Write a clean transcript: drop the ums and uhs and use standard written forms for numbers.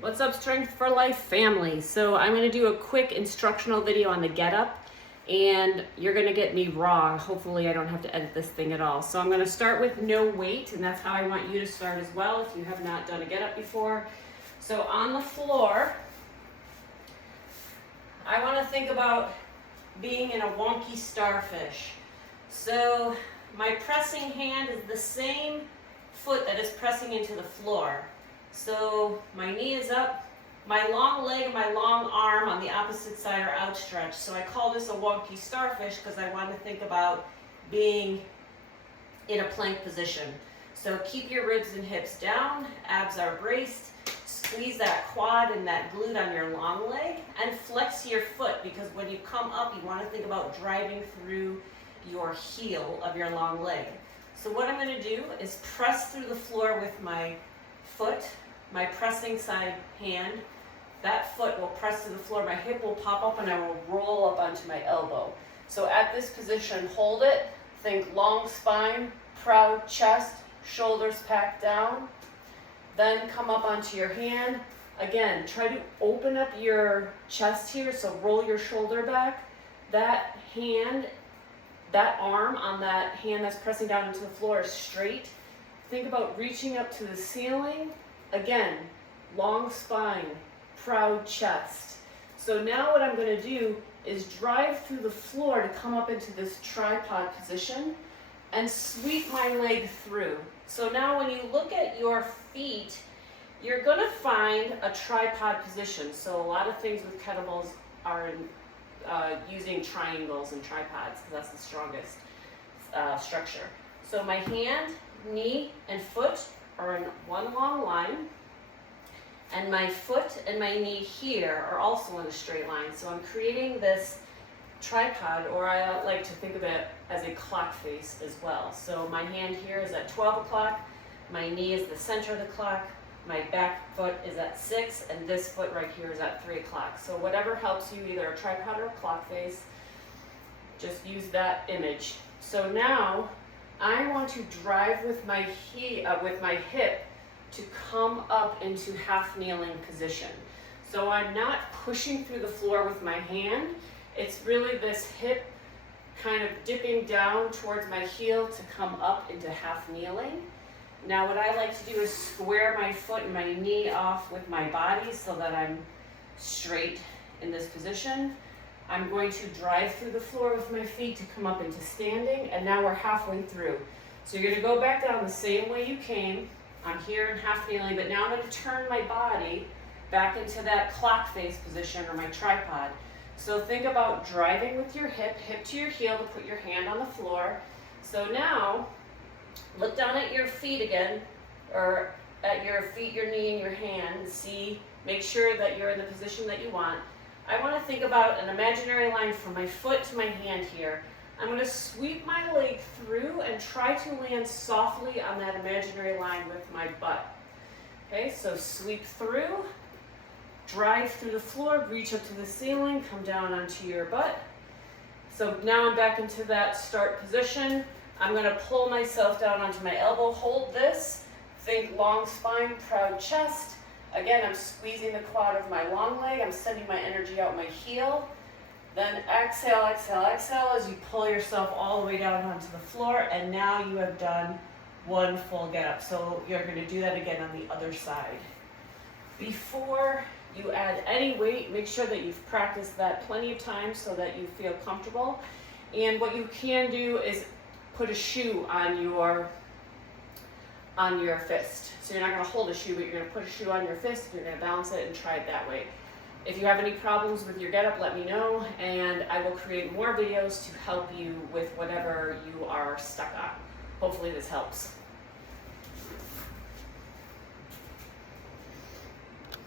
What's up, Strength for Life family? So I'm going to do a quick instructional video on the Getup, and you're going to get me raw. Hopefully I don't have to edit this thing at all. So I'm going to start with no weight, and that's how I want you to start as well if you have not done a Getup before. So on the floor, I want to think about being in a wonky starfish. So my pressing hand is the same foot that is pressing into the floor. So my knee is up, my long leg and my long arm on the opposite side are outstretched. So I call this a wonky starfish because I want to think about being in a plank position. So keep your ribs and hips down, abs are braced, squeeze that quad and that glute on your long leg, and flex your foot, because when you come up you want to think about driving through your heel of your long leg. So what I'm going to do is press through the floor with my foot, my pressing side hand. That foot will press to the floor, my hip will pop up, and I will roll up onto my elbow. So at this position, hold it, think long spine, proud chest, shoulders packed down. Then come up onto your hand. Again, try to open up your chest here, so roll your shoulder back. That hand, that arm on that hand that's pressing down into the floor is straight. Think about reaching up to the ceiling. Again, long spine, proud chest. So now what I'm going to do is drive through the floor to come up into this tripod position and sweep my leg through. So now when you look at your feet, you're going to find a tripod position. So a lot of things with kettlebells are using triangles and tripods because that's the strongest structure. So my hand, knee, and foot are in one long line, and my foot and my knee here are also in a straight line. So I'm creating this tripod, or I like to think of it as a clock face as well. So my hand here is at 12 o'clock, my knee is the center of the clock, my back foot is at 6, and this foot right here is at 3 o'clock. So whatever helps you, either a tripod or a clock face, just use that image. So now I want to drive with my hip to come up into half kneeling position. So I'm not pushing through the floor with my hand. It's really this hip kind of dipping down towards my heel to come up into half kneeling. Now what I like to do is square my foot and my knee off with my body so that I'm straight in this position. I'm going to drive through the floor with my feet to come up into standing, and now we're halfway through. So you're going to go back down the same way you came. I'm here in half kneeling, but now I'm going to turn my body back into that clock face position, or my tripod. So think about driving with your hip to your heel to put your hand on the floor. So now look down at your feet again, or at your feet, your knee, and your hand. See, make sure that you're in the position that you want. I want to think about an imaginary line from my foot to my hand here. I'm going to sweep my leg through and try to land softly on that imaginary line with my butt. Okay, so sweep through, drive through the floor, reach up to the ceiling, come down onto your butt. So now I'm back into that start position. I'm going to pull myself down onto my elbow, hold this, think long spine, proud chest. Again, I'm squeezing the quad of my long leg. I'm sending my energy out my heel. Then exhale, exhale, exhale as you pull yourself all the way down onto the floor. And now you have done one full get up. So you're going to do that again on the other side. Before you add any weight, make sure that you've practiced that plenty of times so that you feel comfortable. And what you can do is put a shoe on your fist. So you're not going to hold a shoe, but you're going to put a shoe on your fist, you're going to balance it and try it that way. If you have any problems with your Getup, let me know, and I will create more videos to help you with whatever you are stuck on. Hopefully this helps.